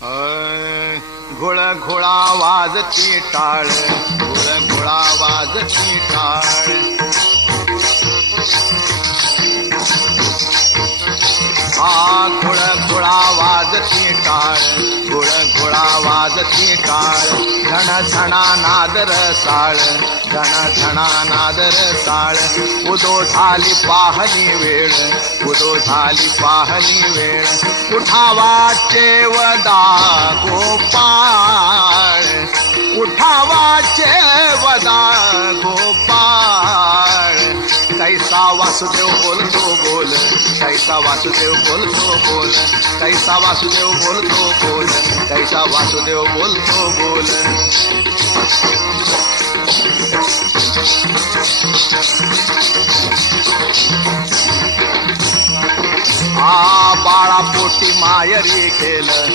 घोळ घोळा वाजती टाळ, घोळ घोळा वाजती टाळ. हा घोळ घोळा वाजती टाळ, घोळ घोळा वाजती टाळ. झण झणा नादर साळ, झण झणा नादर साळ. उदो झाली पाहणी वेळ, उदो झाली पाहणी वेळ. उठावा चेवदा गोपाळ, उठावा चेवदा गोपाळ. कैसा वासुदेव बोलतो बोल, कैसा वासुदेव बोलतो बोल, कैसा वासुदेव बोलतो बोल, कैसा वासुदेव बोलतो बोल. बाळा पोटी मायरी केलं,